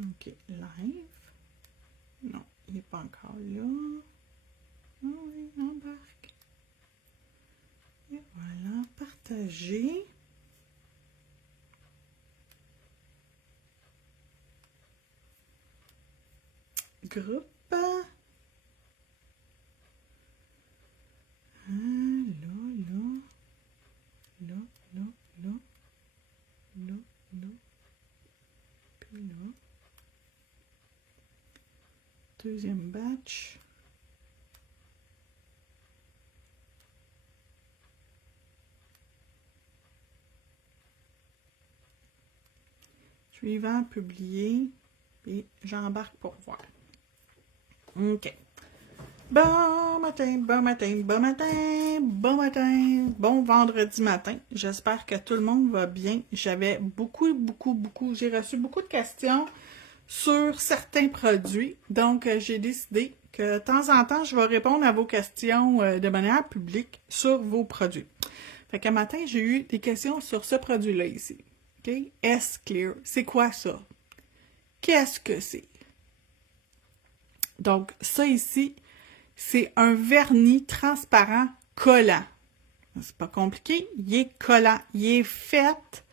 OK, live. Non, il n'est pas encore là. Oh, oui, embarque. Et voilà, partager. Groupe. Là. Puis là. Deuxième batch. Suivant, publier. Puis j'embarque pour voir. OK. Bon matin, bon matin, bon matin, bon matin, bon vendredi matin. J'espère que tout le monde va bien. J'avais j'ai reçu beaucoup de questions sur certains produits. Donc, j'ai décidé que de temps en temps, je vais répondre à vos questions de manière publique sur vos produits. Fait qu'un matin, j'ai eu des questions sur ce produit-là ici. OK? S-Clear. C'est quoi ça? Qu'est-ce que c'est? Donc, ça ici, c'est un vernis transparent collant. C'est pas compliqué, il est collant. Il est fait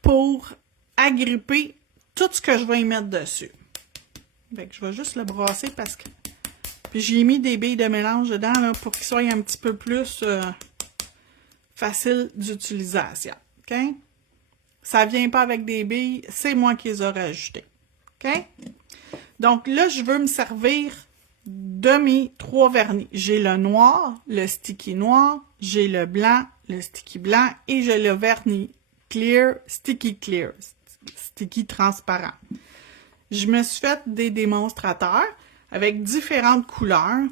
pour agripper tout ce que je vais y mettre dessus. Fait que je vais juste le brasser parce que... Puis j'ai mis des billes de mélange dedans là, pour qu'il soit un petit peu plus facile d'utilisation. OK? Ça vient pas avec des billes, c'est moi qui les ai rajoutées. OK? Donc là, je veux me servir de mes 3 vernis. J'ai le noir, le sticky noir, j'ai le blanc, le sticky blanc et j'ai le vernis clear, sticky transparent. Je me suis fait des démonstrateurs avec différentes couleurs.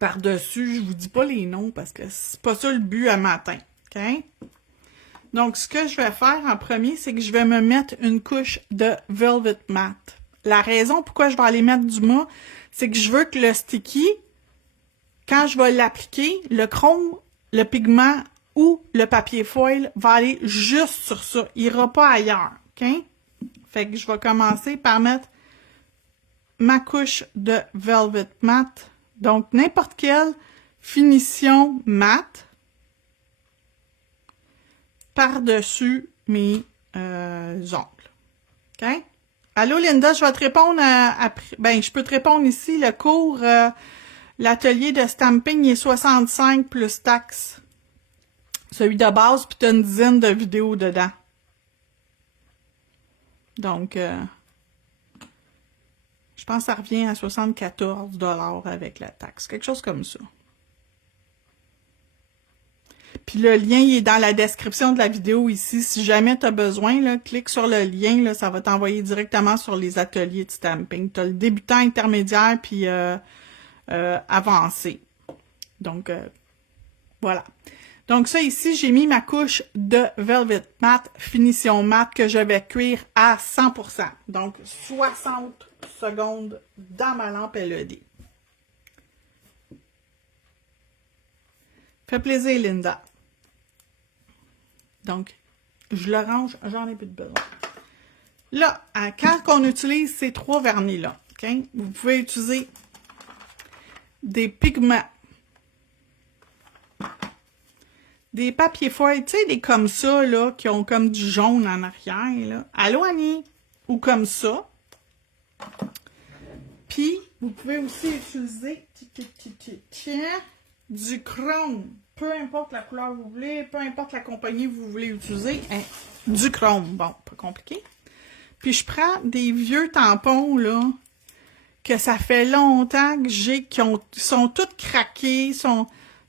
Par-dessus, je vous dis pas les noms parce que c'est pas ça le but à matin. OK? Donc, ce que je vais faire en premier, c'est que je vais me mettre une couche de Velvet Matte. La raison pourquoi je vais aller mettre du mat, c'est que je veux que le sticky, quand je vais l'appliquer, le chrome, le pigment ou le papier foil va aller juste sur ça. Il n'ira pas ailleurs. OK? Fait que je vais commencer par mettre ma couche de Velvet Matte. Donc, n'importe quelle finition matte par-dessus mes ongles. OK? Allô, Linda, je vais te répondre après. Ben, je peux te répondre ici. Le cours, l'atelier de stamping est 65 plus taxes. Celui de base, puis tu as une dizaine de vidéos dedans. Donc, je pense que ça revient à 74 $ avec la taxe. Quelque chose comme ça. Puis le lien il est dans la description de la vidéo ici. Si jamais tu as besoin, là, clique sur le lien, là, ça va t'envoyer directement sur les ateliers de stamping. Tu as le débutant, intermédiaire, puis avancé. Donc, voilà. Donc ça ici, j'ai mis ma couche de Velvet Matte, finition matte, que je vais cuire à 100%. Donc, 60 secondes dans ma lampe LED. Fait plaisir, Linda. Donc, je le range, j'en ai plus de besoin. Là, quand on utilise ces 3 vernis-là, okay, vous pouvez utiliser des pigments, des papiers foil, tu sais, des comme ça, là, qui ont comme du jaune en arrière, là. Allô, Annie? Ou comme ça. Puis, vous pouvez aussi utiliser du chrome. Peu importe la couleur que vous voulez, peu importe la compagnie que vous voulez utiliser, hein, du chrome. Bon, pas compliqué. Puis, je prends des vieux tampons, là, que ça fait longtemps que j'ai, sont tous craqués,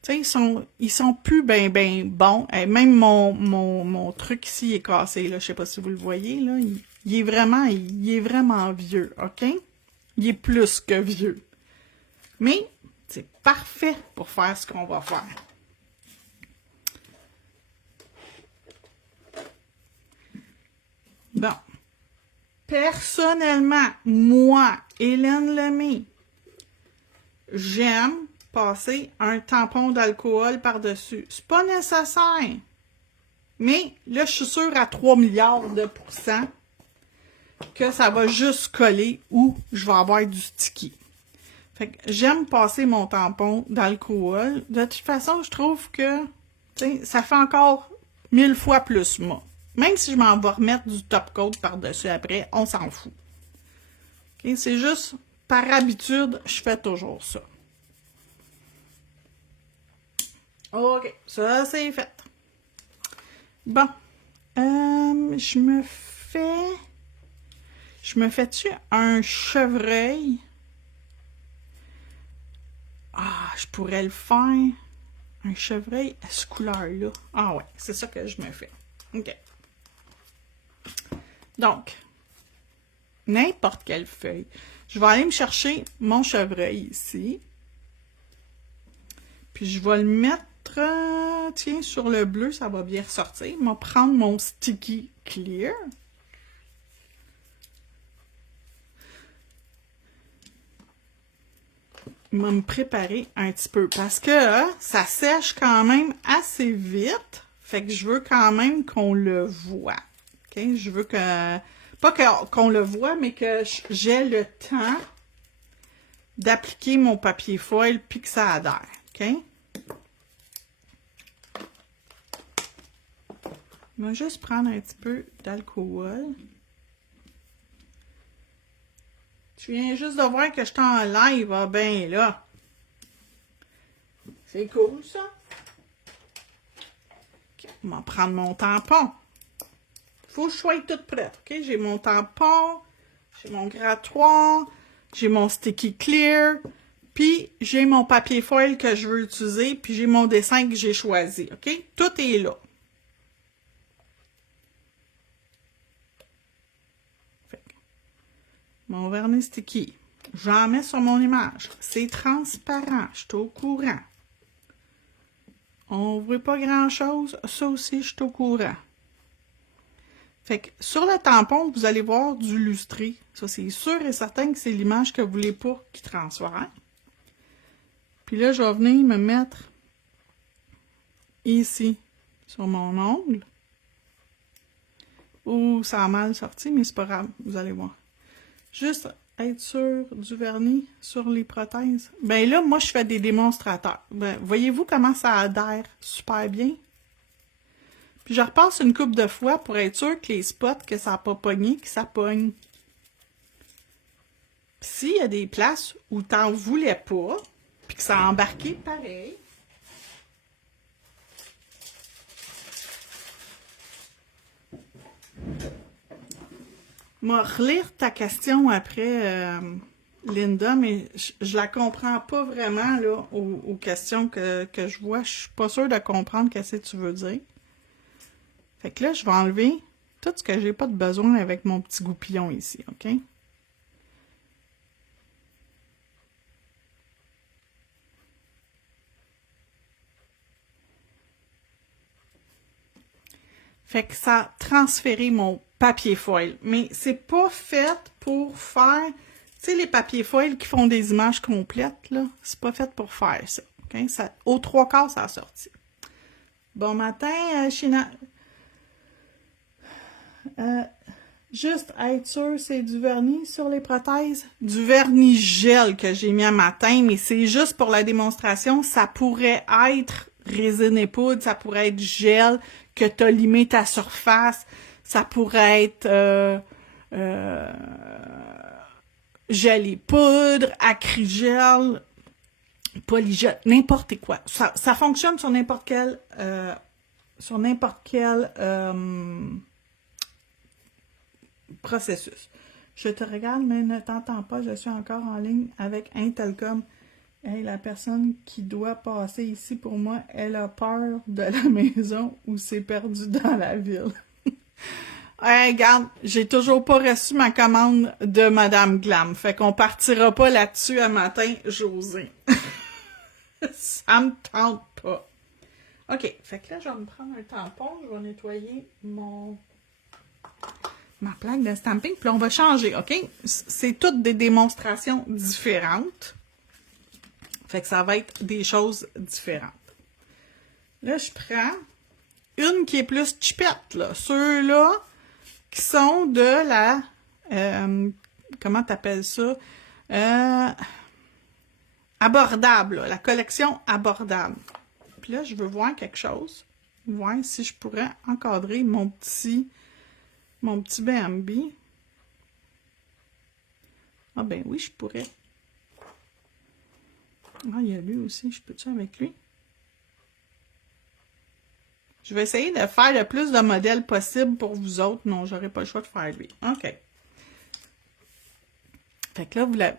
ils sont plus ben bons. Et même mon truc ici est cassé, là. Je sais pas si vous le voyez, là. Il est vraiment vieux, OK? Il est plus que vieux. Mais c'est parfait pour faire ce qu'on va faire. Bon. Personnellement, moi, Hélène Lemay, j'aime passer un tampon d'alcool par-dessus. C'est pas nécessaire, Mais là, je suis sûre à 3 milliards de pourcents que ça va juste coller ou je vais avoir du sticky. Fait que j'aime passer mon tampon d'alcool. De toute façon, je trouve que ça fait encore 1000 fois plus moi. Même si je m'en vais remettre du top coat par-dessus après, on s'en fout. Okay? C'est juste, par habitude, je fais toujours ça. OK, ça c'est fait. Bon, je me fais-tu un chevreuil? Ah, je pourrais le faire. Un chevreuil à ce couleur-là. Ah ouais, c'est ça que je me fais. OK. Donc, n'importe quelle feuille. Je vais aller me chercher mon chevreuil ici. Puis je vais le mettre, tiens, sur le bleu, ça va bien ressortir. Je vais prendre mon sticky clear. Je vais me préparer un petit peu parce que ça sèche quand même assez vite. Fait que je veux quand même qu'on le voit. OK? Je veux que... Pas qu'on le voit, mais que j'ai le temps d'appliquer mon papier foil puis que ça adhère. OK? Je vais juste prendre un petit peu d'alcool. Tu viens juste de voir que je suis en live, ah ben là. C'est cool, ça. Okay, je vais prendre mon tampon. Faut que je sois toute prête, OK? J'ai mon tampon, j'ai mon grattoir, j'ai mon sticky clear, puis j'ai mon papier foil que je veux utiliser, puis j'ai mon dessin que j'ai choisi, OK? Tout est là. Mon vernis sticky, j'en mets sur mon image. C'est transparent, je suis au courant. On ne voit pas grand-chose, ça aussi, je suis au courant. Fait que sur le tampon, vous allez voir du lustré. Ça, c'est sûr et certain que c'est l'image que vous voulez pas qui transfère. Puis là, je vais venir me mettre ici, sur mon ongle. Ouh, ça a mal sorti, mais c'est pas grave, vous allez voir. Juste être sûr du vernis sur les prothèses. Ben là, moi, je fais des démonstrateurs. Ben, voyez-vous comment ça adhère super bien? Puis je repasse une couple de fois pour être sûr que les spots, que ça n'a pas pogné, que ça pogne. Puis s'il y a des places où t'en voulais pas, puis que ça a embarqué pareil, je vais relire ta question après, Linda, mais je la comprends pas vraiment là, aux questions que je vois. Je suis pas sûre de comprendre qu'est-ce que tu veux dire. Fait que là, je vais enlever tout ce que j'ai pas de besoin avec mon petit goupillon ici, OK? Fait que ça a transféré mon papier foil. Mais c'est pas fait pour faire... Tu sais, les papiers foil qui font des images complètes, là, c'est pas fait pour faire ça. OK? Ça, aux 3/4, ça a sorti. Bon matin, China. Juste être sûr, c'est du vernis sur les prothèses. Du vernis gel que j'ai mis un matin, mais c'est juste pour la démonstration. Ça pourrait être résine et poudre, ça pourrait être gel que tu as limé ta surface, ça pourrait être gel et poudre, acrygel, polygel, n'importe quoi. Ça fonctionne sur n'importe quel processus. Je te regarde, mais ne t'entends pas, je suis encore en ligne avec Intelcom. Hey, la personne qui doit passer ici pour moi, elle a peur de la maison ou s'est perdue dans la ville. Hey, regarde, j'ai toujours pas reçu ma commande de Madame Glam. Fait qu'on partira pas là-dessus un matin, José. Ça me tente pas. OK, fait que là, je vais me prendre un tampon, je vais nettoyer ma plaque de stamping, puis là, on va changer, OK? C'est toutes des démonstrations différentes. Fait que ça va être des choses différentes. Là, je prends une qui est plus chipette, là. Ceux-là qui sont de la... comment t'appelles ça? Abordable, là, la collection abordable. Puis là, je veux voir quelque chose. Voir si je pourrais encadrer mon petit Bambi. Ah ben oui, je pourrais. Ah, il y a lui aussi. Je peux-tu avec lui? Je vais essayer de faire le plus de modèles possible pour vous autres. Non, j'aurais pas le choix de faire lui. OK. Fait que là,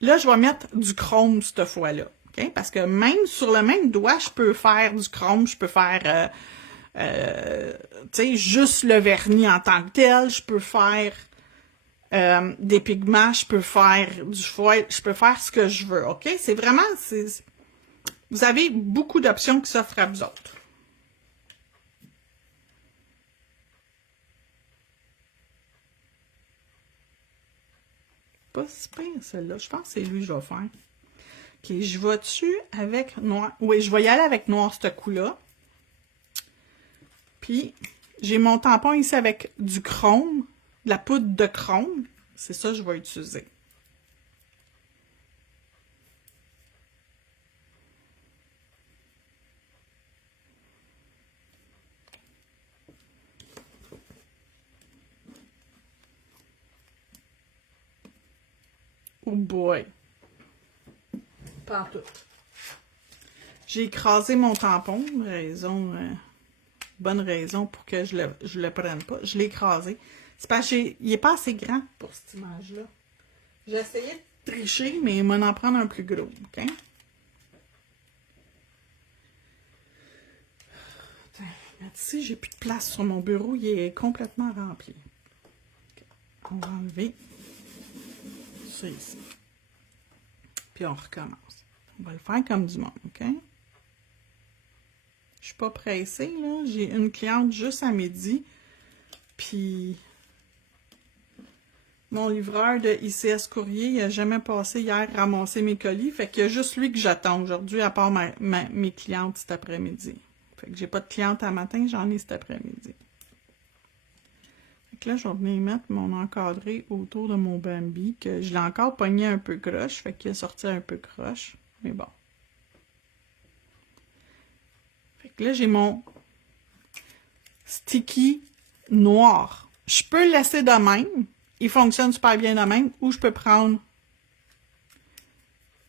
là, je vais mettre du chrome cette fois-là. Okay? Parce que même sur le même doigt, je peux faire du chrome. Je peux faire, tu sais, juste le vernis en tant que tel. Je peux faire des pigments. Je peux faire du foil. Je peux faire ce que je veux. OK? C'est vraiment... Vous avez beaucoup d'options qui s'offrent à vous autres. Pas si pire, celle-là. Je pense que c'est lui que je vais faire. OK, je vais dessus avec noir. Oui, je vais y aller avec noir, ce coup-là. Puis, j'ai mon tampon ici avec du chrome, de la poudre de chrome. C'est ça que je vais utiliser. Oh boy! Pas en tout. J'ai écrasé mon tampon, bonne raison pour que je le prenne pas. Je l'ai écrasé. C'est parce qu'il n'est pas assez grand pour cette image-là. J'ai essayé de tricher, mais il m'en en prendre un plus gros, OK? Attends, ici, j'ai plus de place sur mon bureau. Il est complètement rempli. Okay. On va enlever ça ici. Puis on recommence. On va le faire comme du monde, OK? Je suis pas pressée, là. J'ai une cliente juste à midi. Puis mon livreur de ICS Courrier, il n'a jamais passé hier ramasser mes colis. Fait qu'il y a juste lui que j'attends aujourd'hui, à part mes clientes cet après-midi. Fait que j'ai pas de cliente à matin, j'en ai cet après-midi. Fait que là, je vais venir mettre mon encadré autour de mon Bambi, que je l'ai encore pogné un peu croche, fait qu'il est sorti un peu croche. Mais bon. Fait que là, j'ai mon sticky noir. Je peux le laisser de même. Il fonctionne super bien de même. Ou je peux prendre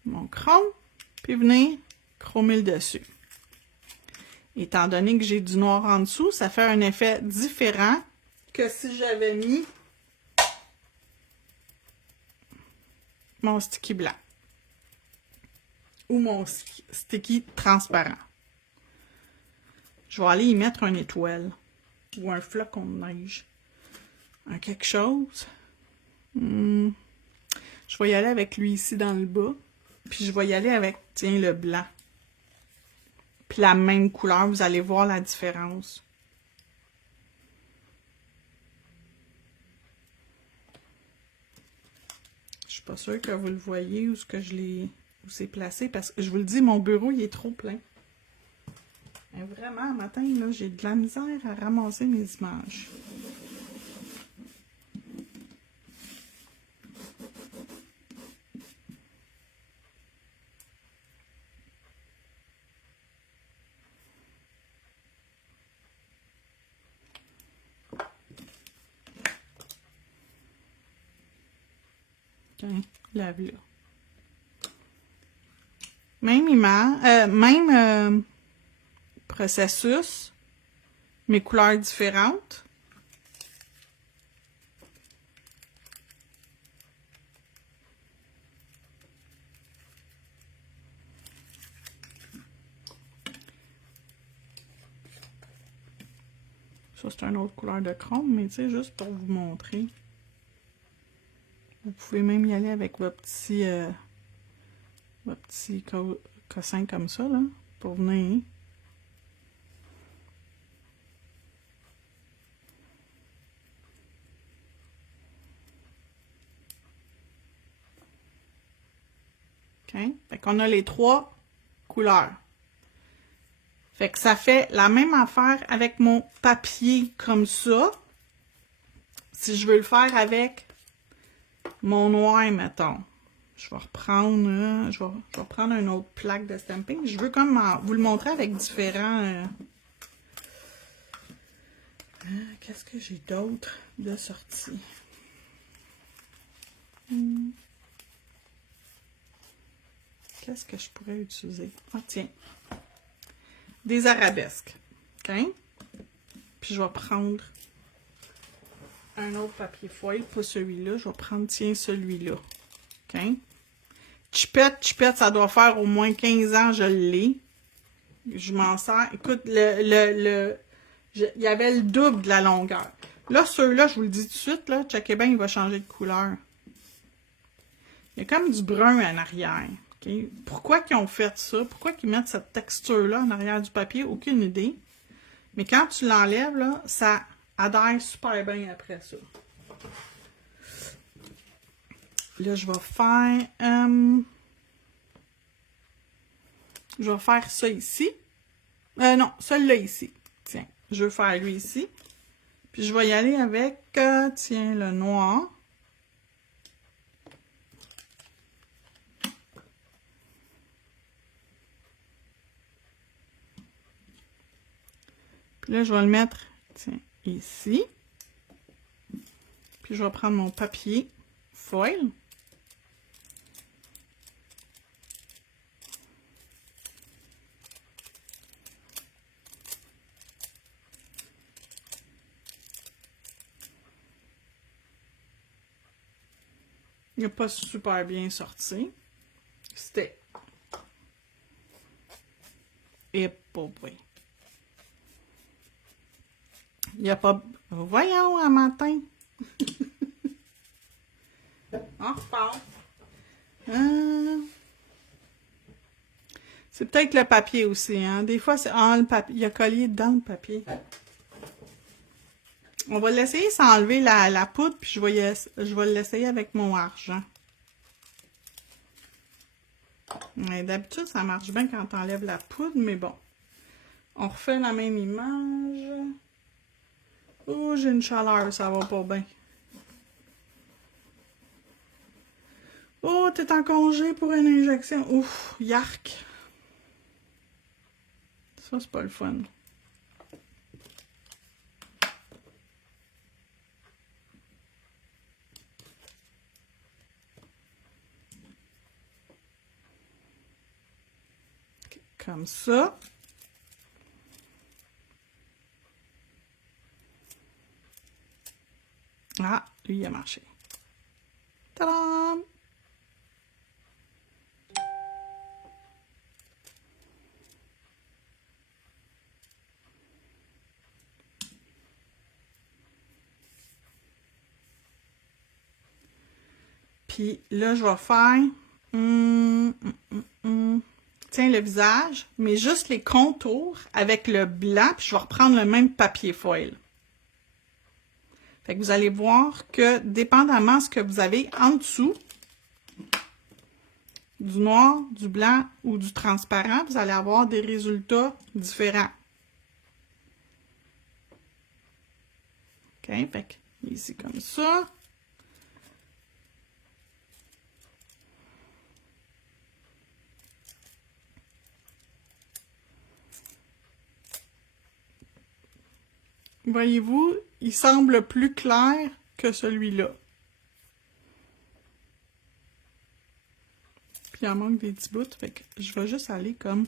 mon chrome, puis venir chromer le dessus. Étant donné que j'ai du noir en dessous, ça fait un effet différent que si j'avais mis mon sticky blanc. Ou mon sticky transparent. Je vais aller y mettre une étoile. Ou un flocon de neige. Quelque chose. Je vais y aller avec lui ici dans le bas. Puis je vais y aller avec, tiens, le blanc. Puis la même couleur, vous allez voir la différence. Je suis pas sûre que vous le voyez où c'est placé parce que je vous le dis, mon bureau il est trop plein. Mais vraiment, matin, là, j'ai de la misère à ramasser mes images. La vue là. Même image, même processus, mais couleurs différentes. Ça, c'est une autre couleur de chrome, mais tu sais, juste pour vous montrer. Vous pouvez même y aller avec votre petit cossin comme ça, là, pour venir. OK? Fait qu'on a les trois couleurs. Fait que ça fait la même affaire avec mon papier comme ça. Si je veux le faire avec mon noir, mettons. Je vais reprendre, je vais prendre une autre plaque de stamping. Je veux comme vous le montrer avec différents... qu'est-ce que j'ai d'autre de sortie? Qu'est-ce que je pourrais utiliser? Ah, tiens. Des arabesques. OK? Puis je vais prendre un autre papier foil, pas celui-là. Je vais prendre, tiens, celui-là. OK? Chipette, ça doit faire au moins 15 ans, je l'ai. Je m'en sers. Écoute, il y avait le double de la longueur. Là, ceux-là, je vous le dis tout de suite, là, checkez bien, il va changer de couleur. Il y a comme du brun en arrière. Okay? Pourquoi ils ont fait ça? Pourquoi ils mettent cette texture-là en arrière du papier? Aucune idée. Mais quand tu l'enlèves, là, ça adhère super bien après ça. Là, je vais faire ça ici. Non, celui-là ici. Tiens, je vais faire lui ici. Puis je vais y aller avec, tiens, le noir. Puis là, je vais le mettre, tiens, ici. Puis je vais prendre mon papier foil. Il n'a pas super bien sorti. C'était... Et pas bien. Il n'y a pas... Voyons, un matin. On repart. C'est peut-être le papier aussi, hein. Des fois, c'est le papier. Il y a collé dans le papier. On va l'essayer sans enlever la poudre, puis je vais l'essayer avec mon argent. D'habitude, ça marche bien quand on enlève la poudre, mais bon. On refait la même image. Oh, j'ai une chaleur, ça va pas bien. Oh, t'es en congé pour une injection. Ouf, yark. Ça, c'est pas le fun. Comme ça. Ah, lui, il a marché. Tadam! Puis là, je vais faire... Tiens, le visage, mais juste les contours avec le blanc, puis je vais reprendre le même papier foil. Fait que vous allez voir que, dépendamment de ce que vous avez en dessous, du noir, du blanc ou du transparent, vous allez avoir des résultats différents. OK? Fait que ici, comme ça. Voyez-vous, il semble plus clair que celui-là. Puis il en manque des petits bouts, fait que je vais juste aller comme...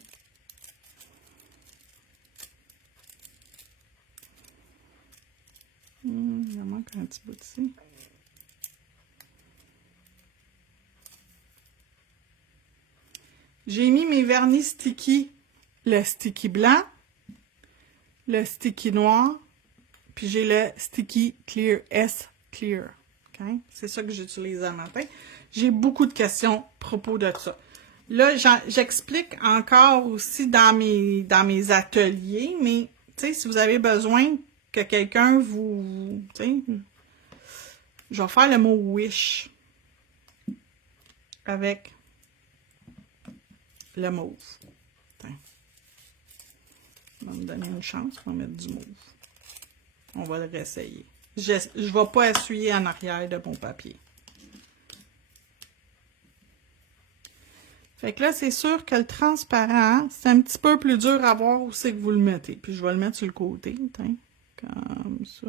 il en manque un petit bout ici. J'ai mis mes vernis sticky. Le sticky blanc, le sticky noir, puis j'ai le sticky clear, S clear. Okay? C'est ça que j'utilise à matin. J'ai beaucoup de questions à propos de ça. Là, j'explique encore aussi dans mes ateliers, mais si vous avez besoin que quelqu'un vous... je vais faire le mot wish avec le mauve. va me donner une chance, on va mettre du mauve. On va le réessayer. Je ne vais pas essuyer en arrière de mon papier. Fait que là, c'est sûr que le transparent, c'est un petit peu plus dur à voir où c'est que vous le mettez. Puis je vais le mettre sur le côté, tiens, comme ça.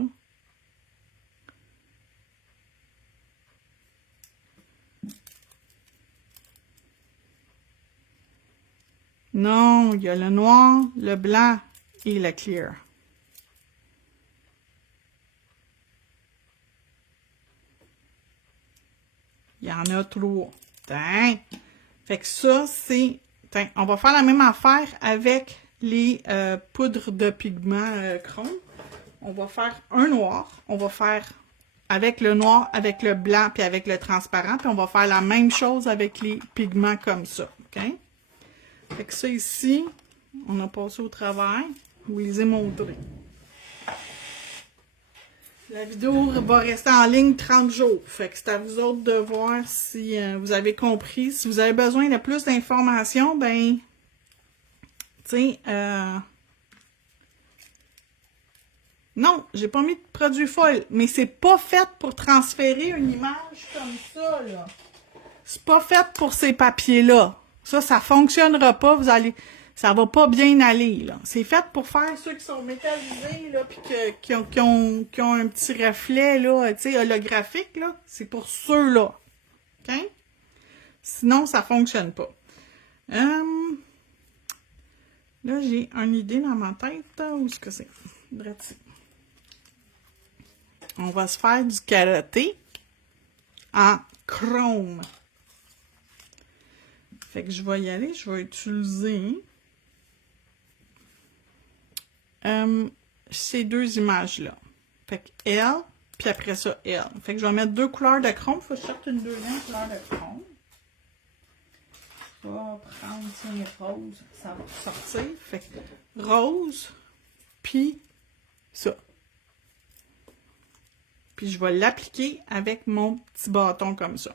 Non, il y a le noir, le blanc et le clear. Il y en a 3. Tiens. Fait que ça, c'est... Tiens, on va faire la même affaire avec les poudres de pigment chrome. On va faire un noir. On va faire avec le noir, avec le blanc, puis avec le transparent. Puis on va faire la même chose avec les pigments comme ça. OK? Fait que ça ici, on a passé au travers. Je vous les ai montrés. La vidéo va rester en ligne 30 jours. Fait que c'est à vous autres de voir si vous avez compris. Si vous avez besoin de plus d'informations, ben, tu sais, non, j'ai pas mis de produit foil, mais c'est pas fait pour transférer une image comme ça, là. C'est pas fait pour ces papiers-là. Ça fonctionnera pas. Ça va pas bien aller, là. C'est fait pour faire ceux qui sont métallisés, là, puis qui ont un petit reflet, là, tu sais, holographique, là. C'est pour ceux-là. OK? Sinon, ça fonctionne pas. Là, j'ai une idée dans ma tête. Où est-ce que c'est? On va se faire du carotté en chrome. Fait que je vais y aller. Je vais utiliser ces deux images-là. Fait que elle, puis après ça, elle. Fait que je vais mettre 2 couleurs de chrome. Faut que je sorte une deuxième couleur de chrome. Je vais prendre tiens, rose. Ça va sortir. Fait que rose, puis ça. Puis je vais l'appliquer avec mon petit bâton comme ça.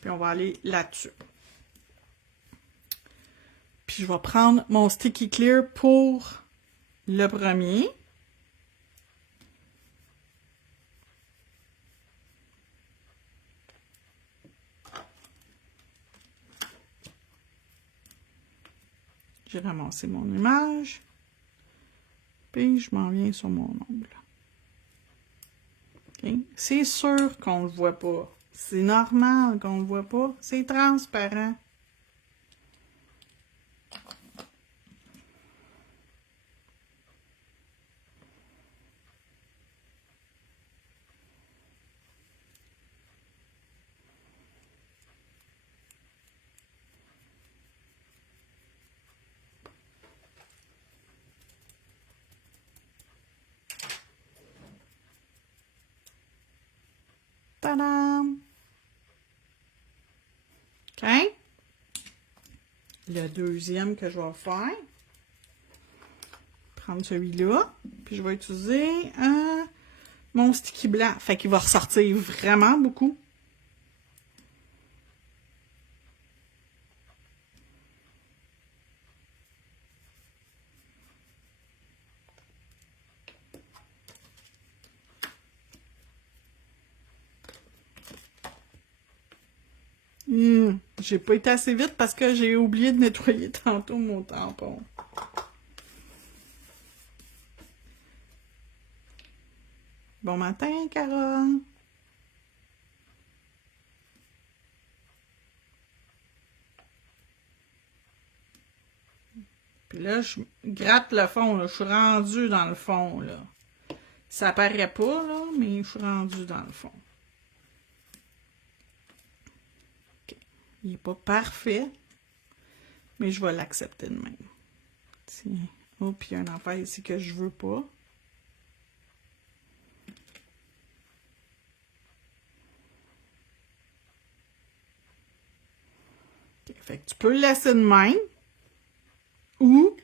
Puis on va aller là-dessus. Puis je vais prendre mon Sticky Clear pour le premier. J'ai ramassé mon image. Puis je m'en viens sur mon ongle. Okay. C'est sûr qu'on ne le voit pas. C'est normal qu'on ne le voit pas. C'est transparent. Tadam! OK? Le deuxième que je vais faire, prendre celui-là, puis je vais utiliser mon sticky blanc. Fait qu'il va ressortir vraiment beaucoup. J'ai pas été assez vite parce que j'ai oublié de nettoyer tantôt mon tampon. Bon matin, Carole. Puis là, je gratte le fond, là. Je suis rendue dans le fond, là. Ça apparaît pas, là, mais je suis rendue dans le fond. OK. Il n'est pas parfait, mais je vais l'accepter de même. Tiens. Oh, puis il y a un affaire ici que je veux pas. Okay. Fait que tu peux le laisser de même. Ou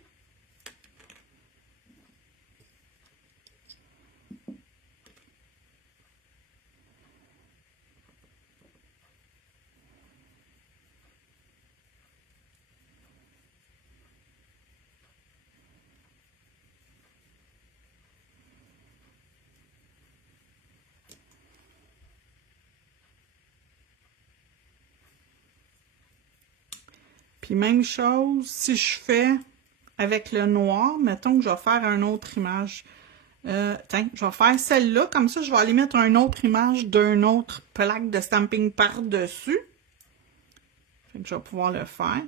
Puis même chose, si je fais avec le noir, mettons que je vais faire une autre image. Tiens, je vais faire celle-là, comme ça je vais aller mettre une autre image d'une autre plaque de stamping par-dessus. Fait que je vais pouvoir le faire.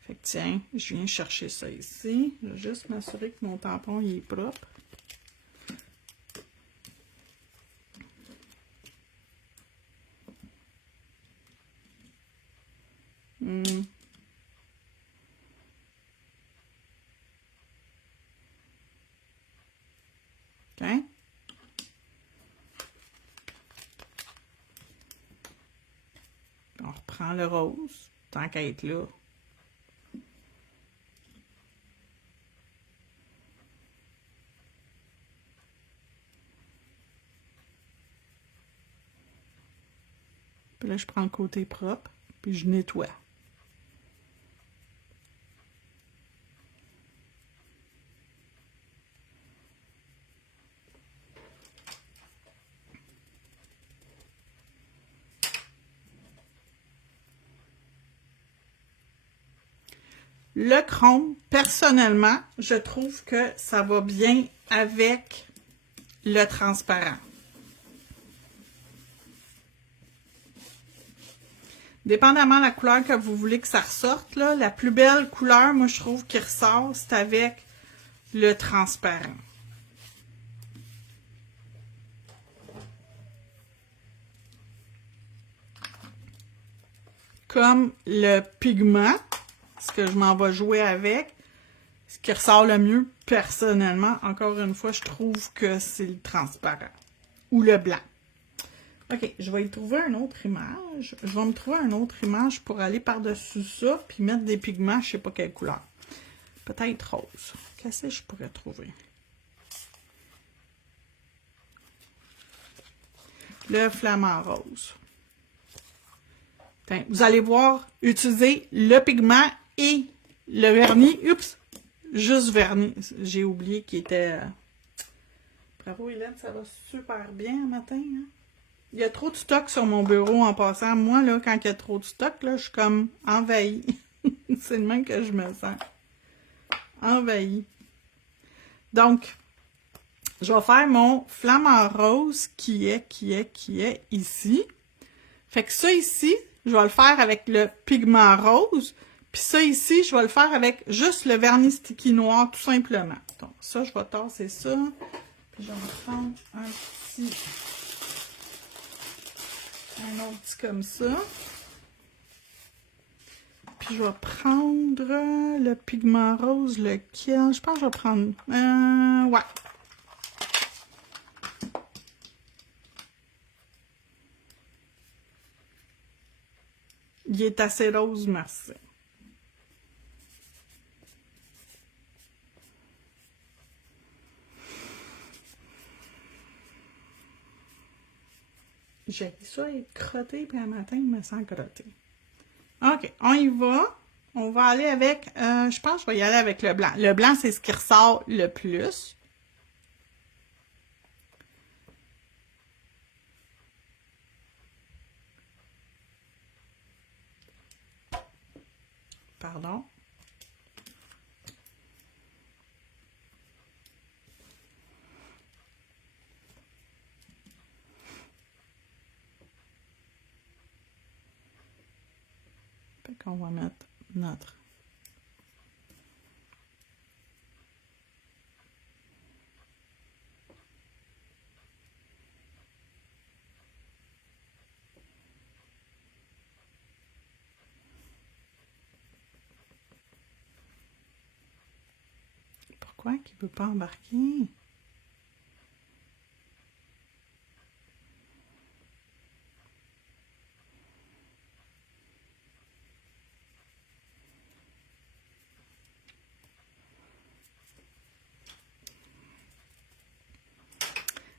Fait que tiens, je viens chercher ça ici. Je vais juste m'assurer que mon tampon il est propre. OK. On reprend le rose, tant qu'à être là. Puis là, je prends le côté propre, puis je nettoie. Le chrome, personnellement, je trouve que ça va bien avec le transparent. Dépendamment de la couleur que vous voulez que ça ressorte, là, la plus belle couleur, moi, je trouve qui ressort, c'est avec le transparent. Comme le pigment, ce que je m'en vais jouer avec, ce qui ressort le mieux, personnellement, encore une fois, je trouve que c'est le transparent ou le blanc. OK, je vais y trouver une autre image. Je vais me trouver une autre image pour aller par-dessus ça, puis mettre des pigments, je sais pas quelle couleur. Peut-être rose. Qu'est-ce que je pourrais trouver? Le flamant rose. Enfin, vous allez voir, utiliser le pigment et le vernis. Oups! Juste vernis. J'ai oublié qu'il était... Bravo, Hélène, ça va super bien le matin. Hein? Il y a trop de stock sur mon bureau en passant. Moi, là, quand il y a trop de stock, là, je suis comme envahie. C'est le même que je me sens. Envahie. Donc, je vais faire mon flamant rose qui est ici. Fait que ça ici, je vais le faire avec le pigment rose. Puis ça ici, je vais le faire avec juste le vernis sticky noir, tout simplement. Donc, ça, je vais tasser ça. Puis je vais prendre un autre petit comme ça. Puis je vais prendre le pigment rose, lequel? Je pense que je vais prendre... ouais. Il est assez rose, merci. J'ai ça être crotté, puis un matin, il me sent crotté. OK, on y va. On va aller avec... je pense que je vais y aller avec le blanc. Le blanc, c'est ce qui ressort le plus. Pardon. Fait qu'on va mettre notre... Pourquoi qu'il ne peut pas embarquer?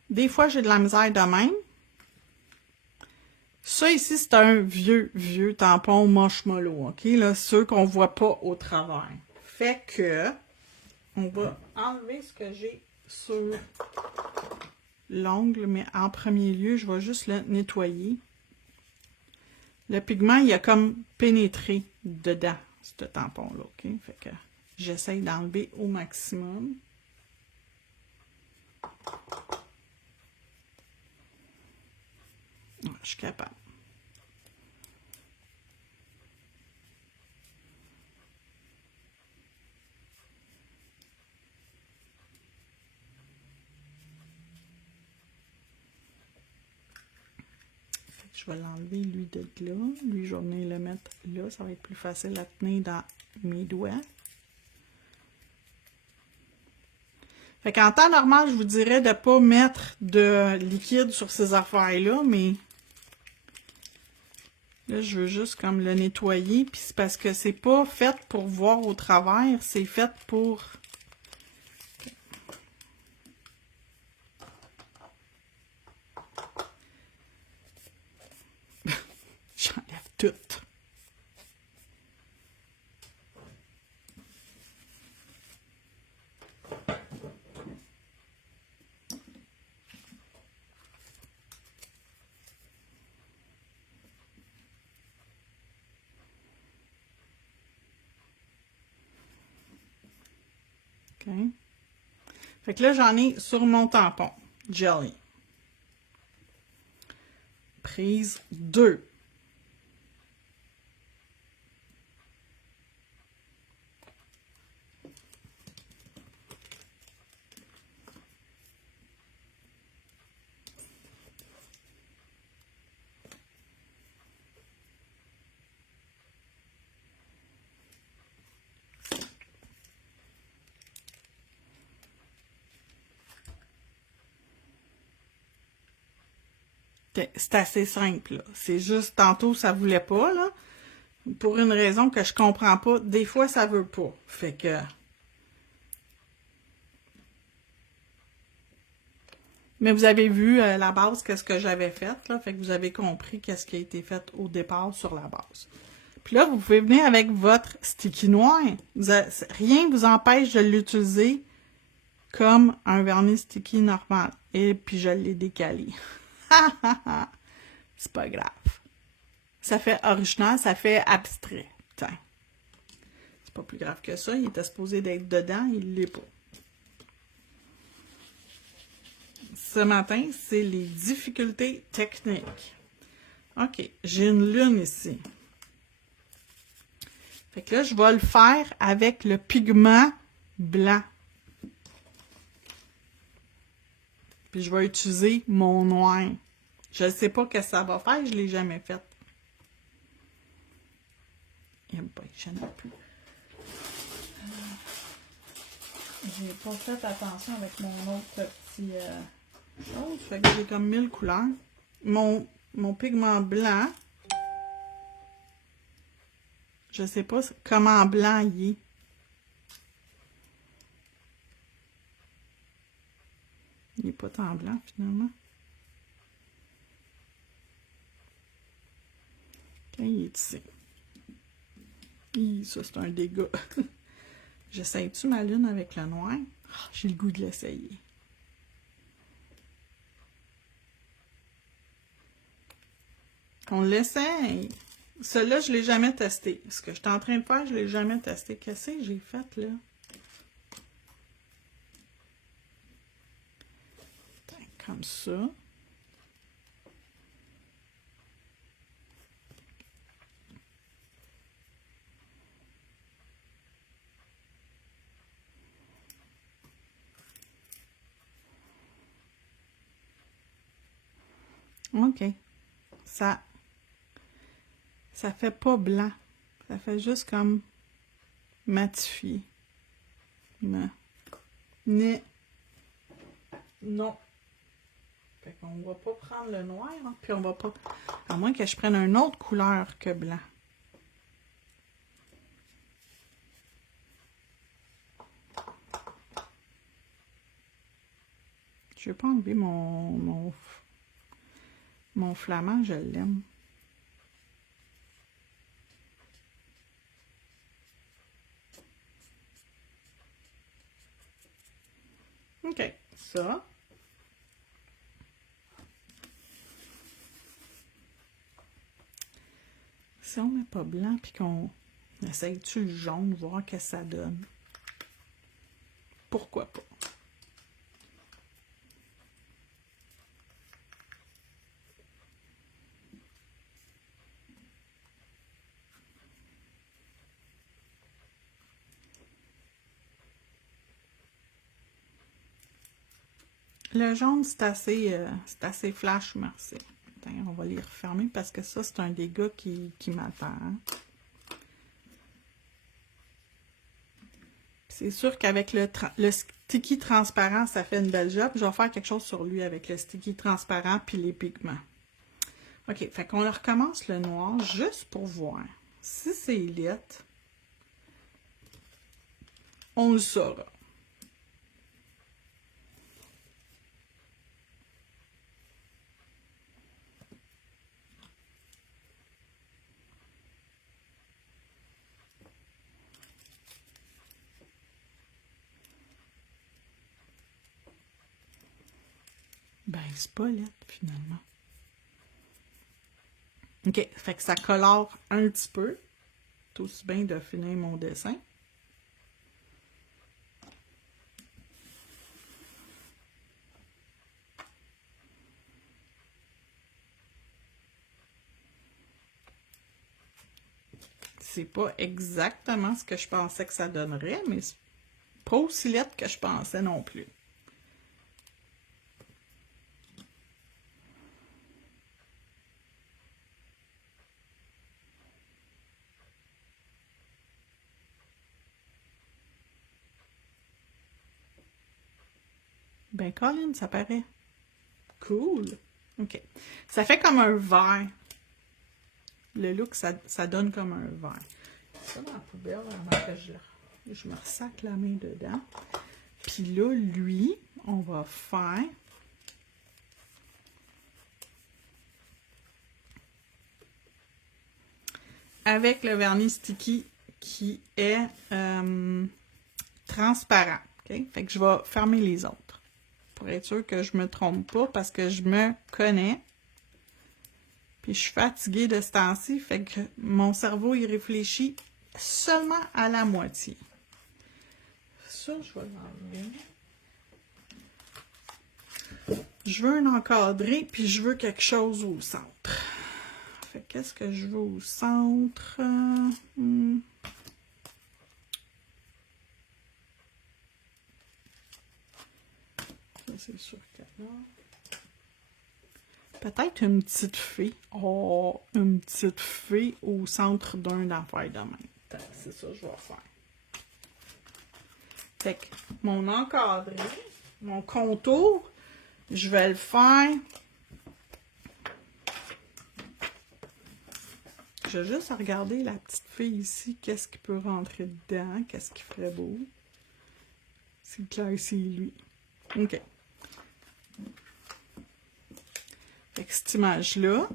Des fois, j'ai de la misère de même. Ça ici, c'est un vieux tampon marshmallow, OK? Là, ceux qu'on voit pas au travers. Fait que, on va enlever ce que j'ai sur l'ongle, mais en premier lieu, je vais juste le nettoyer. Le pigment, il a comme pénétré dedans, ce tampon-là, OK? Fait que j'essaye d'enlever au maximum. Je suis capable. Je vais l'enlever, lui, de là. Lui, je vais venir le mettre là. Ça va être plus facile à tenir dans mes doigts. Fait qu'en temps normal, je vous dirais de ne pas mettre de liquide sur ces affaires-là, mais là, je veux juste comme le nettoyer. Puis c'est parce que c'est pas fait pour voir au travers, c'est fait pour... J'enlève tout. OK. Fait que là, j'en ai sur mon tampon. Jelly. Prise 2. C'est assez simple, là. C'est juste, tantôt, ça voulait pas, là. Pour une raison que je comprends pas. Des fois, ça veut pas. Fait que... Mais vous avez vu la base, qu'est-ce que j'avais fait, là. Fait que vous avez compris qu'est-ce qui a été fait au départ sur la base. Puis là, vous pouvez venir avec votre sticky noir. Rien ne vous empêche de l'utiliser comme un vernis sticky normal. Et puis, je l'ai décalé. C'est pas grave. Ça fait original, ça fait abstrait. Tiens. C'est pas plus grave que ça. Il était supposé d'être dedans, il l'est pas. Ce matin, c'est les difficultés techniques. OK, j'ai une lune ici. Fait que là, je vais le faire avec le pigment blanc. Puis je vais utiliser mon noir. Je ne sais pas ce que ça va faire, je ne l'ai jamais fait. Eh ben, j'en ai plus. J'ai pas fait attention avec mon autre petit chose. Fait que j'ai comme 1000 couleurs. Mon pigment blanc, je sais pas comment blanc il est. Il n'est pas tant blanc finalement. Okay, il est ici. Ça, c'est un dégât. J'essaye-tu ma lune avec le noir? Oh, j'ai le goût de l'essayer. On l'essaye. Celui-là, je ne l'ai jamais testé. Ce que je suis en train de faire, je ne l'ai jamais testé. Qu'est-ce que j'ai fait, là? Comme ça. OK. Ça fait pas blanc. Ça fait juste comme matifié. Non. Non. Fait qu'on va pas prendre le noir, hein, puis on va pas... À moins que je prenne une autre couleur que blanc. Je vais pas enlever mon flamand, je l'aime. OK, ça. Si on met pas blanc puis qu'on Essaye-tu le jaune, voir ce que ça donne? Pourquoi pas? Le jaune, c'est assez flash, merci. Attends, on va les refermer parce que ça, c'est un dégât qui m'attend. Hein? C'est sûr qu'avec le sticky transparent, ça fait une belle job. Je vais faire quelque chose sur lui avec le sticky transparent puis les pigments. OK, fait qu'on recommence le noir juste pour voir. Si c'est lit, on le saura. Ben, c'est pas laid, finalement. OK, fait que ça colore un petit peu. C'est aussi bien de finir mon dessin. C'est pas exactement ce que je pensais que ça donnerait, mais c'est pas aussi laid que je pensais non plus. Ben, Colin, ça paraît cool. OK. Ça fait comme un vert. Le look, ça donne comme un vert. Ça dans la poubelle avant que je me ressac la main dedans. Puis là, lui, on va faire avec le vernis sticky qui est transparent. Okay? Fait que je vais fermer les autres pour être sûr que je me trompe pas parce que je me connais. Puis je suis fatiguée de ce temps-ci, fait que mon cerveau, il réfléchit seulement à la moitié. Ça, je vais l'enlever. Je veux un encadré, puis je veux quelque chose au centre. Fait qu'est-ce que je veux au centre? Ça, c'est sûr que là... Peut-être une petite fée. Oh, une petite fée au centre d'un affaire de même. C'est ça que je vais faire. Fait que mon encadré, mon contour, je vais le faire. Je vais juste regarder la petite fée ici. Qu'est-ce qui peut rentrer dedans? Qu'est-ce qui ferait beau? C'est clair, c'est lui. OK. Fait que cette image-là,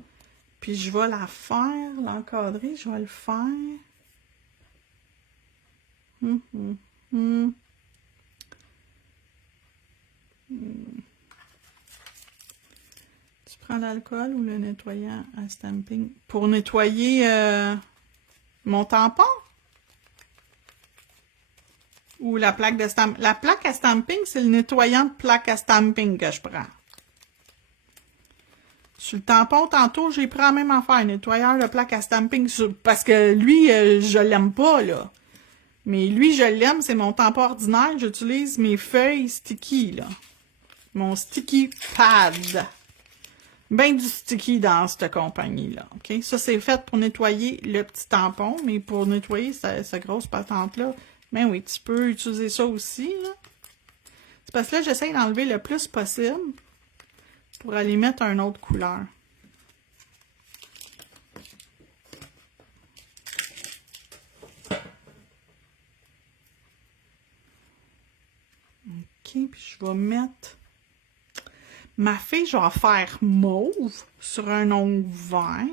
puis je vais la faire, l'encadrer, je vais le faire. Tu prends l'alcool ou le nettoyant à stamping? Pour nettoyer mon tampon? Ou la plaque de stamping? La plaque à stamping, c'est le nettoyant de plaque à stamping que je prends. Sur le tampon, tantôt, j'ai pris la même affaire, nettoyeur de plaque à stamping, parce que lui, je l'aime pas, là. Mais lui, je l'aime, c'est mon tampon ordinaire. J'utilise mes feuilles sticky, là. Mon sticky pad. Ben du sticky dans cette compagnie-là, OK? Ça, c'est fait pour nettoyer le petit tampon, mais pour nettoyer cette grosse patente-là, ben oui, tu peux utiliser ça aussi, là. C'est parce que là, j'essaie d'enlever le plus possible pour aller mettre une autre couleur. OK, puis je vais mettre... Ma fille, je vais faire mauve sur un ongle vert.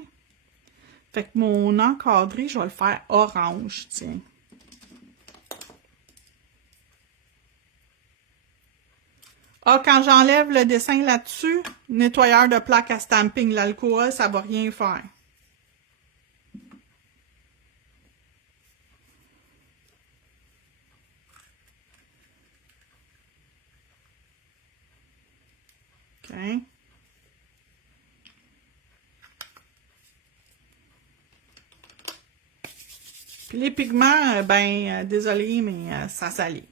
Fait que mon encadré, je vais le faire orange, tiens. Ah, quand j'enlève le dessin là-dessus, nettoyeur de plaque à stamping, l'alcool, ça va rien faire. OK. Puis les pigments, désolé, mais ça salit.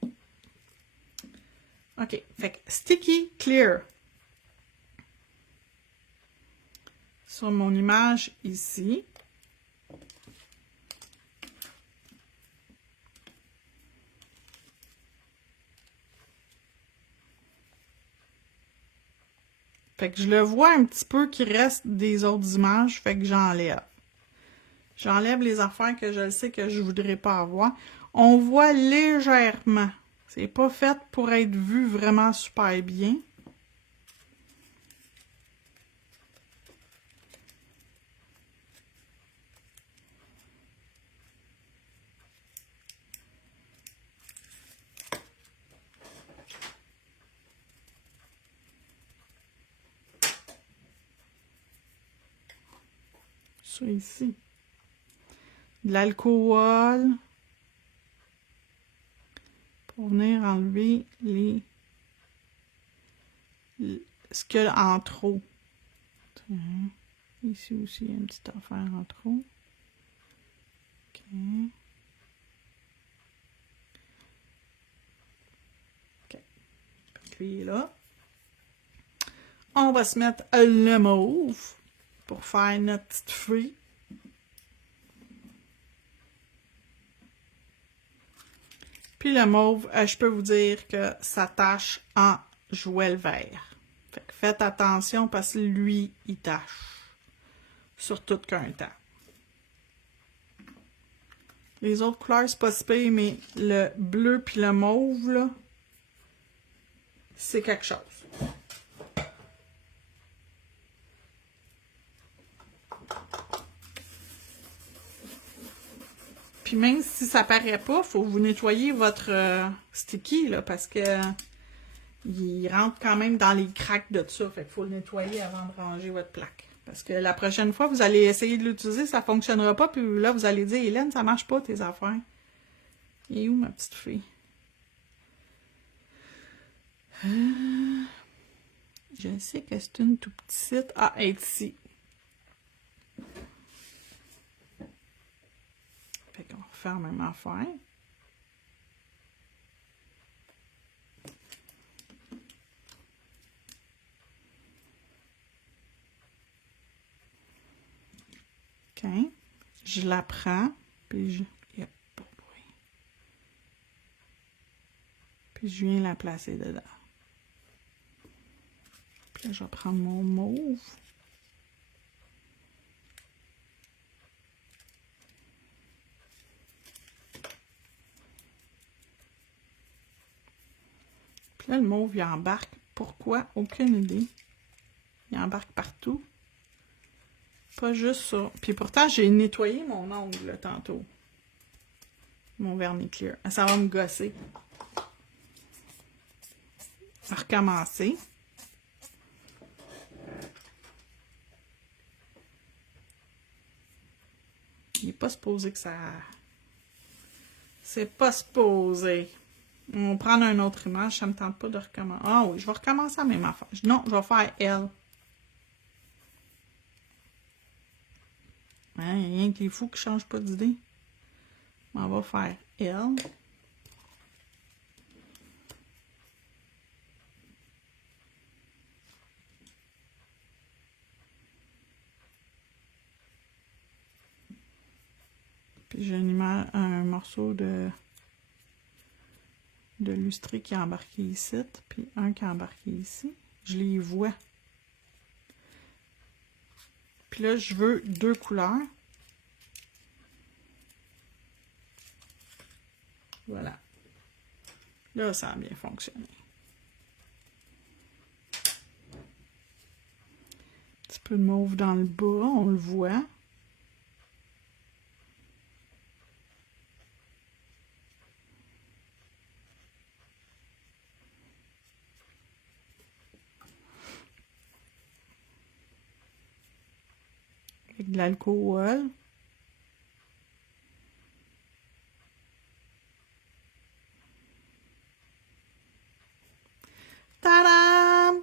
OK. Fait que Sticky Clear. Sur mon image ici. Fait que je le vois un petit peu qu'il reste des autres images, fait que j'enlève. J'enlève les affaires que je sais que je voudrais pas avoir. On voit légèrement. C'est pas fait pour être vu vraiment super bien. Ça ici. De l'alcool. Pour venir enlever ce qu'il y a en trop. Ici aussi, il y a une petite affaire en trop. OK. OK. Lui est là. On va se mettre le mauve pour faire notre petite fée. Puis le mauve, je peux vous dire que ça tache en jouet vert. Fait que faites attention parce que lui, il tâche. Surtout qu'un temps. Les autres couleurs, c'est pas si pire, mais le bleu puis le mauve, là, c'est quelque chose. Puis même si ça paraît pas, faut vous nettoyer votre sticky, là, parce que il rentre quand même dans les craques de ça. Fait qu'il faut le nettoyer avant de ranger votre plaque. Parce que la prochaine fois, vous allez essayer de l'utiliser, ça fonctionnera pas, puis là, vous allez dire, Hélène, ça marche pas tes affaires. Et où ma petite fille? Je sais que c'est une tout petite. Ah, elle est ici. Fait qu'on va faire la même affaire. OK. Je la prends, puis je... Yep, oh boy. Puis je viens la placer dedans. Puis là, je vais prendre mon mauve. Puis là, le mauve, il embarque. Pourquoi? Aucune idée. Il embarque partout. Pas juste ça. Puis pourtant, j'ai nettoyé mon ongle là, tantôt. Mon vernis clear. Ça va me gosser. On va recommencer. Il n'est pas supposé que ça... C'est pas supposé. On va prendre une autre image. Ça me tente pas de recommencer. Ah oui, je vais recommencer la même affaire. Non, je vais faire elle. Hein, il y a rien que les fous qui ne changent pas d'idée. On va faire elle. Puis j'ai un morceau de lustré qui est embarqué ici, puis un qui est embarqué ici. Je les vois. Puis là, je veux deux couleurs. Voilà. Là, ça a bien fonctionné. Un petit peu de mauve dans le bas, on le voit. Avec de l'alcool. Tadam!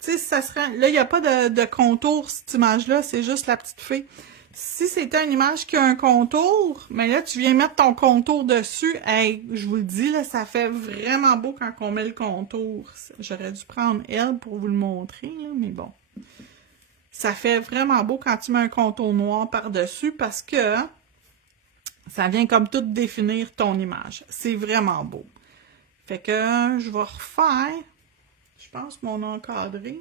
Tu sais, ça serait... Là, il n'y a pas de contour, cette image-là, c'est juste la petite fée. Si c'était une image qui a un contour, mais là, tu viens mettre ton contour dessus, hey, je vous le dis, là, ça fait vraiment beau quand on met le contour. J'aurais dû prendre elle pour vous le montrer, là, mais bon. Ça fait vraiment beau quand tu mets un contour noir par-dessus parce que ça vient comme tout définir ton image. C'est vraiment beau. Fait que je vais refaire, je pense, mon encadré.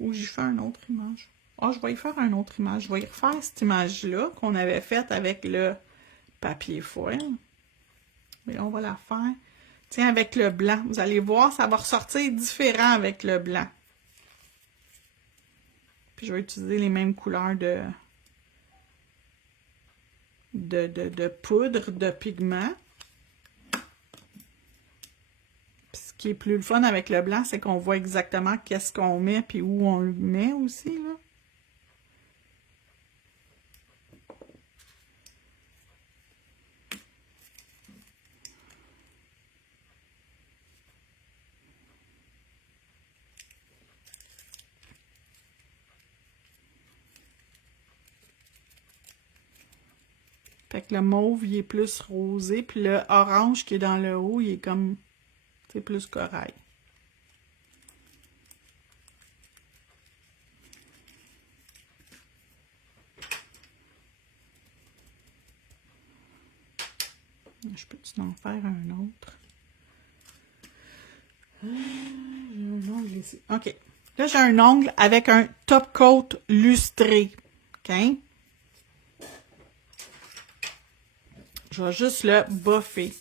Ou j'y fais une autre image. Ah, je vais y faire une autre image. Je vais y refaire cette image-là qu'on avait faite avec le papier foil. Mais là, on va la faire. Tiens, avec le blanc. Vous allez voir, ça va ressortir différent avec le blanc. Puis je vais utiliser les mêmes couleurs de poudre, de pigment. Puis ce qui est plus le fun avec le blanc, c'est qu'on voit exactement qu'est-ce qu'on met puis où on le met aussi, là. Fait que le mauve, il est plus rosé, puis le orange qui est dans le haut, il est comme, c'est plus corail. Je peux-tu en faire un autre? J'ai un ongle ici. OK. Là, j'ai un ongle avec un top coat lustré. OK? Je vais juste le boffer.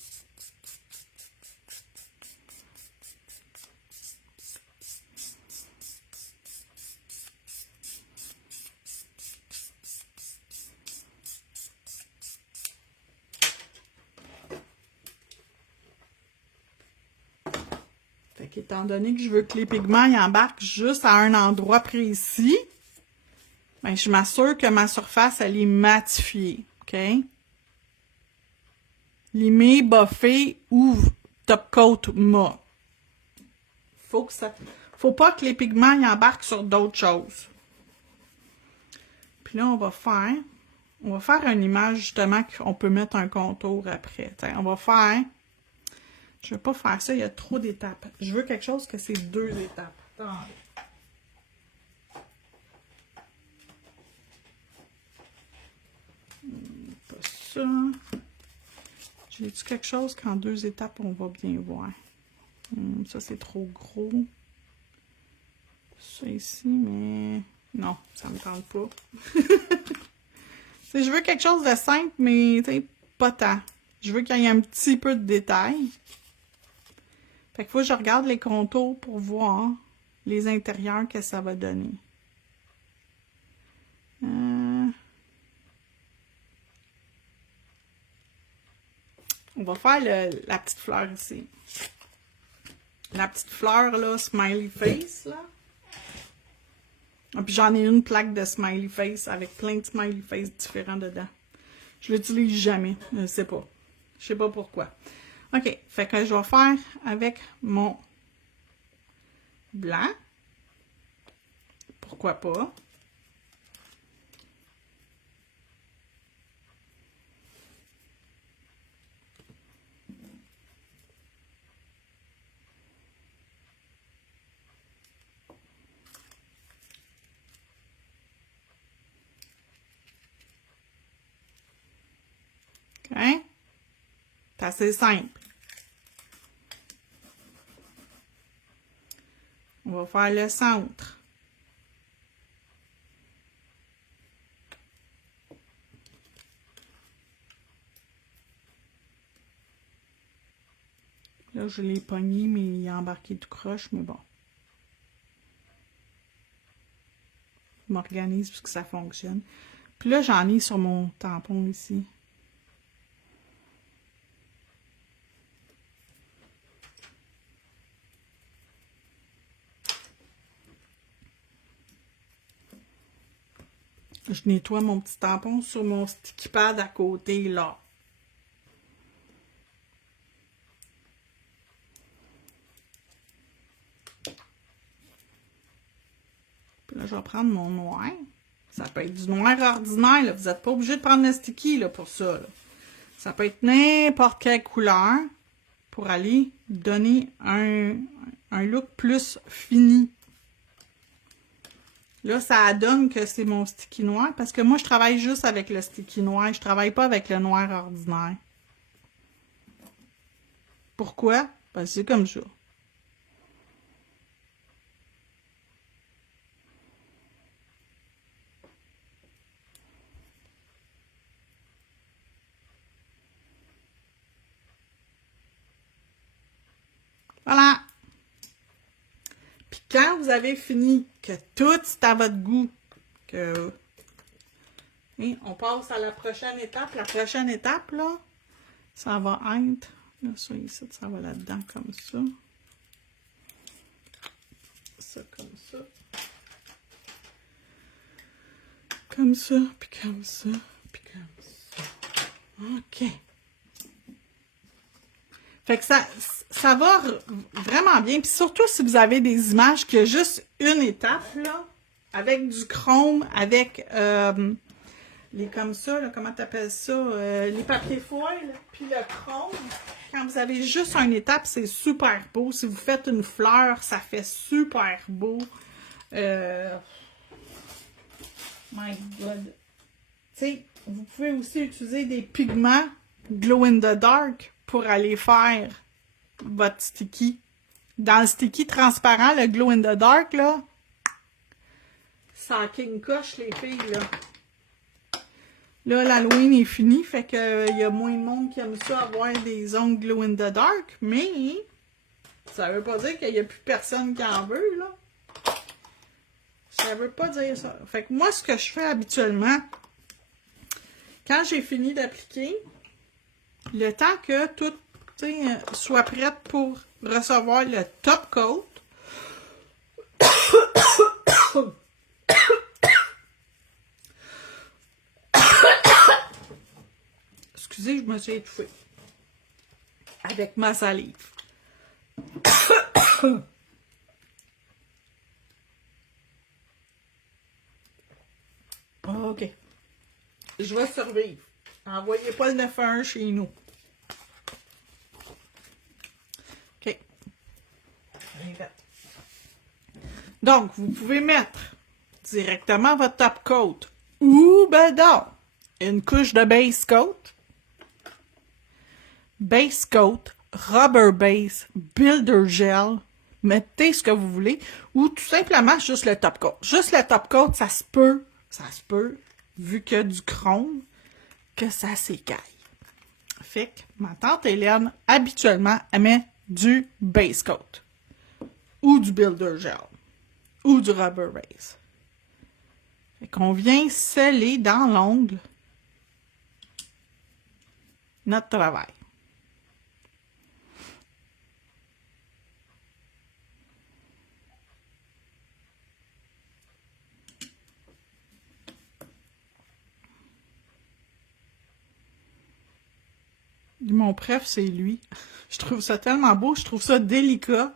Fait qu'étant donné que je veux que les pigments y embarquent juste à un endroit précis, ben, je m'assure que ma surface, elle est matifiée. OK? Limé, buffé ou top coat mat. Faut pas que les pigments y embarquent sur d'autres choses. Puis là, on va faire une image justement qu'on peut mettre un contour après. T'sais, on va faire, je vais pas faire ça, il y a trop d'étapes. Je veux quelque chose que c'est 2 étapes. Attendez. Pas ça. J'ai-tu quelque chose qu'en 2 étapes, on va bien voir? Ça, c'est trop gros. Ça ici, mais... Non, ça me parle pas. Je veux quelque chose de simple, mais pas tant. Je veux qu'il y ait un petit peu de détails. Fait qu'il faut que je regarde les contours pour voir les intérieurs que ça va donner. On va faire la petite fleur ici. La petite fleur, là, smiley face, là. Et puis j'en ai une plaque de smiley face avec plein de smiley face différents dedans. Je l'utilise jamais, je sais pas. Je sais pas pourquoi. OK, fait que je vais faire avec mon blanc. Pourquoi pas? OK? C'est assez simple. On va faire le centre. Là, je l'ai pogné, mais il est embarqué tout croche, mais bon. Je m'organise pour que ça fonctionne. Puis là, j'en ai sur mon tampon ici. Je nettoie mon petit tampon sur mon sticky pad à côté, là. Puis là, je vais prendre mon noir. Ça peut être du noir ordinaire, là. Vous n'êtes pas obligé de prendre le sticky là, pour ça. Là. Ça peut être n'importe quelle couleur pour aller donner un look plus fini. Là, ça donne que c'est mon sticky noir parce que moi, je travaille juste avec le sticky noir. Je travaille pas avec le noir ordinaire. Pourquoi? Parce que c'est comme ça. Voilà. Puis quand vous avez fini, que tout est à votre goût, que... Et on passe à la prochaine étape. La prochaine étape, là, ça va être... Là, ça ici, ça va là-dedans comme ça. Ça comme ça. Comme ça, puis comme ça, puis comme ça. OK. Fait que ça va vraiment bien. Puis surtout si vous avez des images qui a juste une étape, là, avec du chrome, avec les comme ça, là, comment t'appelles ça? Les papiers foil, puis le chrome. Quand vous avez juste une étape, c'est super beau. Si vous faites une fleur, ça fait super beau. My God. Tu sais, vous pouvez aussi utiliser des pigments glow in the dark pour aller faire votre sticky. Dans le sticky transparent, le glow in the dark, là, ça king coche les filles, là. Là, l'Halloween est fini, fait que il y a moins de monde qui aime ça avoir des ongles glow in the dark, mais ça veut pas dire qu'il y a plus personne qui en veut, là. Ça veut pas dire ça. Fait que moi, ce que je fais habituellement, quand j'ai fini d'appliquer, le temps que tout soit prête pour recevoir le top coat, excusez, je me suis étouffée avec ma salive. OK. Je vais survivre. Envoyez pas le 911 chez nous. OK. Donc, vous pouvez mettre directement votre top coat ou, ben non, une couche de base coat, rubber base, builder gel, mettez ce que vous voulez, ou tout simplement juste le top coat. Juste le top coat, ça se peut, vu qu'il y a du chrome, que ça s'écaille. Fait que ma tante Hélène, habituellement, elle met du base coat, ou du builder gel, ou du rubber base. Fait qu'on vient sceller dans l'ongle notre travail. Mon préf, c'est lui. Je trouve ça tellement beau, je trouve ça délicat.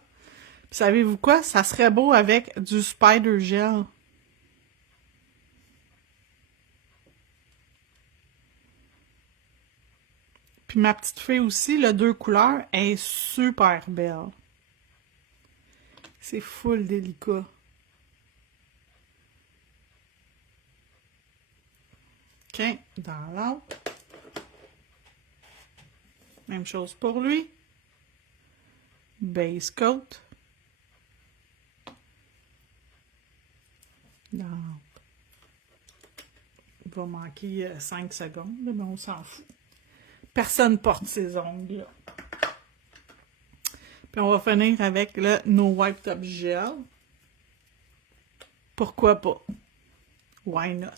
Puis savez-vous quoi? Ça serait beau avec du spider gel. Puis ma petite fille aussi, le 2 couleurs, est super belle. C'est full délicat. OK, dans l'autre. Même chose pour lui. Base coat. Non. Il va manquer 5 secondes, mais on s'en fout. Personne porte ses ongles, là. Puis on va finir avec le No Wipe Top Gel. Pourquoi pas? Why not?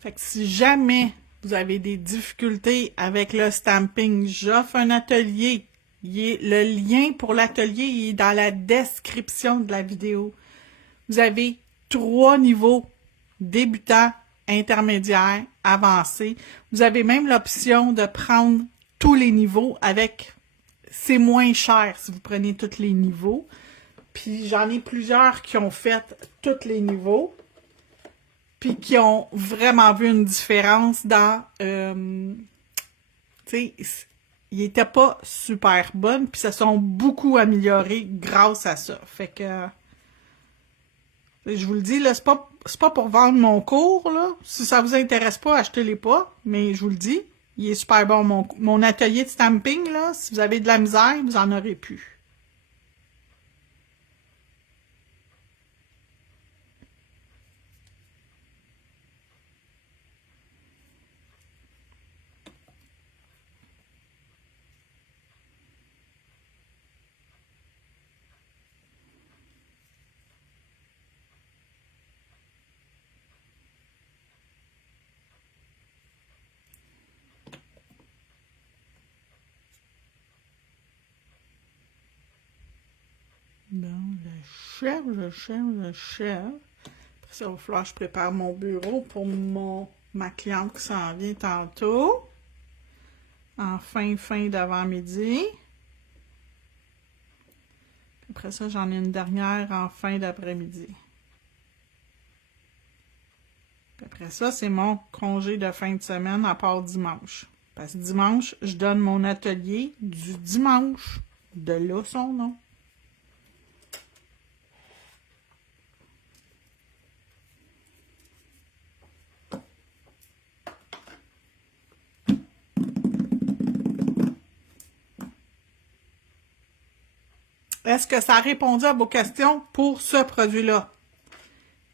Fait que si jamais vous avez des difficultés avec le stamping, j'offre un atelier. Le lien pour l'atelier est dans la description de la vidéo. Vous avez 3 niveaux: débutant, intermédiaire, avancé. Vous avez même l'option de prendre tous les niveaux avec... C'est moins cher si vous prenez tous les niveaux. Puis j'en ai plusieurs qui ont fait tous les niveaux. Puis qui ont vraiment vu une différence dans... tu sais, ils n'étaient pas super bonnes, puis se sont beaucoup améliorés grâce à ça. Fait que... Je vous le dis, là, c'est pas pour vendre mon cours, là. Si ça vous intéresse pas, achetez-les pas. Mais je vous le dis, il est super bon. Mon atelier de stamping, là, si vous avez de la misère, vous en aurez plus. Bon, je chèvre. Après ça, il va falloir que je prépare mon bureau pour ma cliente qui s'en vient tantôt. En fin d'avant-midi. Après ça, j'en ai une dernière en fin d'après-midi. Après ça, c'est mon congé de fin de semaine à part dimanche. Parce que dimanche, je donne mon atelier du dimanche. De là son nom. Est-ce que ça a répondu à vos questions pour ce produit-là?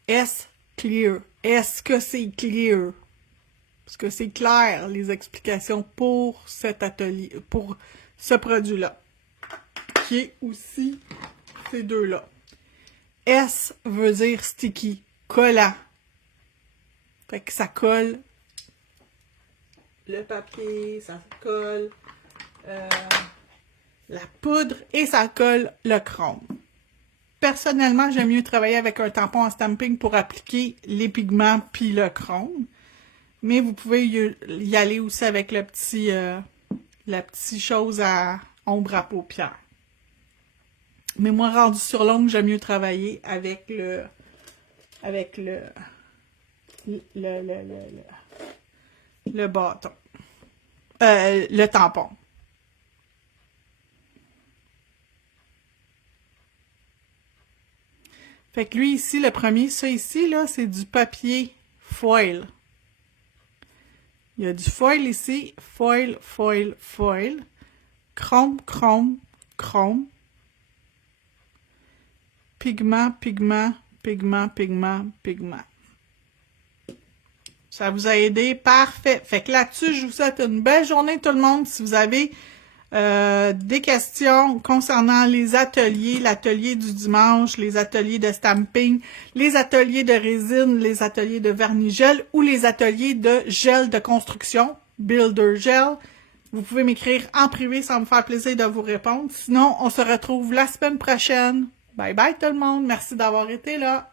Est-ce clear? Est-ce que c'est clear? Est-ce que c'est clair, les explications pour cet atelier, pour ce produit-là? Qui est aussi ces deux-là. S veut dire sticky, collant. Fait que ça colle le papier, ça colle la poudre et ça colle le chrome. Personnellement, j'aime mieux travailler avec un tampon en stamping pour appliquer les pigments puis le chrome. Mais vous pouvez y aller aussi avec la petite chose à ombre à paupières. Mais moi, rendu sur l'ongle, j'aime mieux travailler avec le bâton. Le tampon. Fait que lui, ici, le premier, ça ici, là, c'est du papier foil. Il y a du foil ici. Foil, foil, foil. Chrome, chrome, chrome. Pigment, pigment, pigment, pigment, pigment. Ça vous a aidé? Parfait. Fait que là-dessus, je vous souhaite une belle journée tout le monde. Si vous avez des questions concernant les ateliers, l'atelier du dimanche, les ateliers de stamping, les ateliers de résine, les ateliers de vernis-gel ou les ateliers de gel de construction, Builder Gel, vous pouvez m'écrire en privé, ça va me faire plaisir de vous répondre. Sinon, on se retrouve la semaine prochaine. Bye bye tout le monde. Merci d'avoir été là.